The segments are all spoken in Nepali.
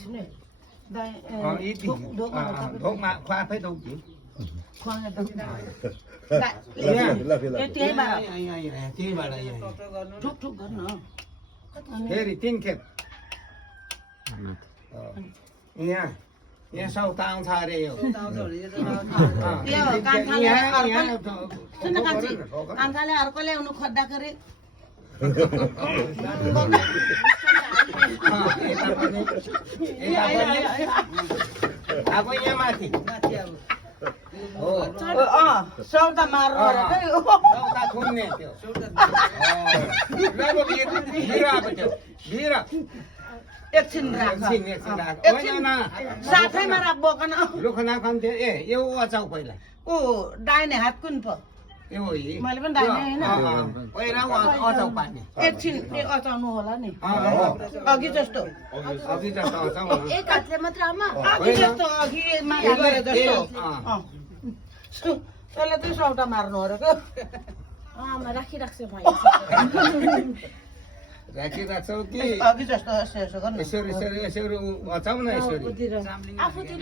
छिने दाइ ढोकमा खुवाफै ढोक दि खुवाउने त त्यहीबाट ठुक ठुक गर्नु फेरि 3 खेप यहाँ सौता आउँछ अरे यो कान्छाले अर्को ल्याउनु खोज्दा गरे अब यहाँ माथि सौता मार्नु सौता थुन्ने त्यो एकछिन साथैमा राख बोकन लुखना खान्थ्यो ए यो अचाउ पहिला ऊ दाहिने हात कुन पो मैले पनि दाहिने होइन पहिला अचाउ पार्ने एकछिन अचाउनु होला नि अघि जस्तो अघि जस्तो अचाउ एक हातले मात्र आमा अघि जस्तो अघि मारे जस्तो त्यसले चाहिँ सौटा मार्नु अरे क्या आमा राखिराख्छु म राखिराख्छौ कि अघि जस्तो यसो गर्नु यसरी यसरी यसरी अचाउ न यसरी आफूतिर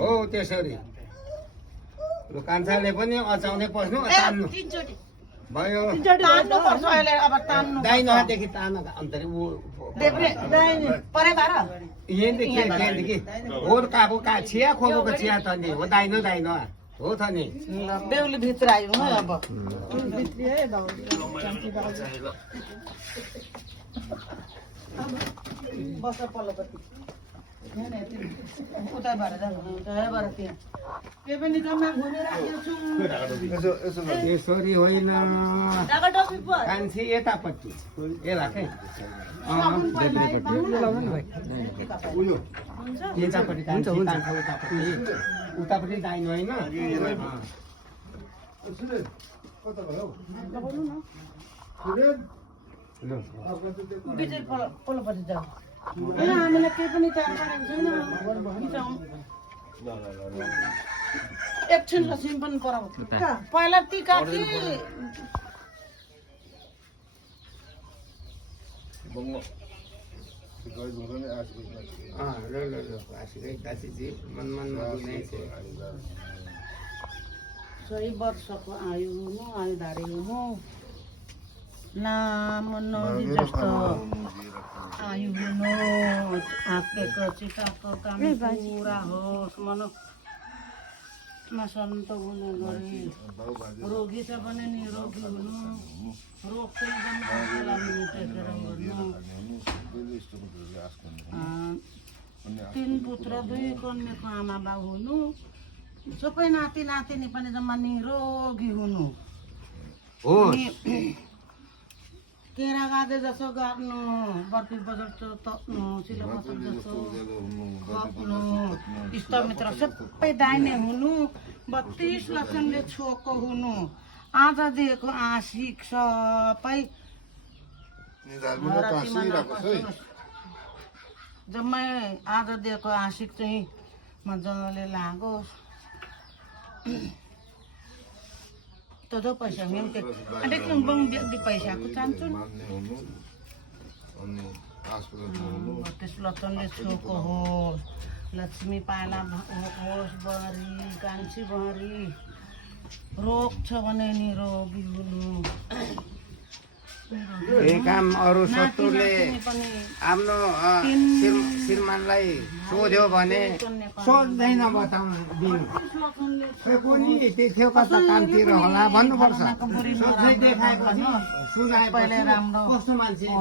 हो त्यसरी लु कान्छाले पनि अचाउने पस्नु तान्नु तीनचोटि भयो तान्नु पर्छ अहिले अब तान्नु दाइनदेखि तान अन्तरी देब्रे दाहिने परे बार यहाँदेखि हो काको का छिया खोलोको चिया त नि हो दाइनो दाइनो हो त नि बेहुली भित्र आयौँ है अब बस पल्लोपट्टि उतैबाट जानु उतैबाट त्यहाँ त्यो पनि जम्मा घुमेर आएको छु यसरी होइन ढाका टोपी पो कान्छी यतापट्टि यसलाई यतापट्टि कान्छी उतापट्टि उतापट्टि दाइनु होइन बिचै पल्लोपट्टि जाऊ होइन हामीलाई केही पनि जानकारी छैन एकछिन सिम पनि पराउ पहिला टिका कि सही वर्षको आयु हुनु आयुधारी हुनु लामो नदी जस्तो आयु हुनु आँकेको चिताको काम पुरा होस् मनोमा सन्त हुनु गरी रोगी छ भने निरोगी हुनु रोग चाहिँ लाग्नु टेकेर गर्नु 3 पुत्र 2 कन्याको आमा बाउ हुनु सबै नाति नातिनी पनि जम्मा निरोगी हुनु हो केरा गादे जसो गर्नु बर्फी बजार तप्नु सिलो बजार जसो खप्नु इष्टमित्र सबै दाहिने हुनु 32 लक्षणले छोको हुनु आज दिएको आशिक सबै जम्मै आज दिएको आशिक चाहिँ मजाले लागोस् todo पैसा मिल्छ अनि कुम्बङ व्यक्ति पैसाको चाहन्छु त्यस लक्षणले छोको होस् लक्ष्मी पाला होस् बहरी कान्छी बहरी रोग छ भने निरोगी हुनु यही काम अरू शत्रुले आफ्नो श्रीमानलाई सोध्यो भने सोध्दैन बताउनु दिनु कुनै त्यो कता कामतिर होला भन्नुपर्छ सोध्दै देखाएपछि सुझाए पहिले राम्रो कस्तो मान्छे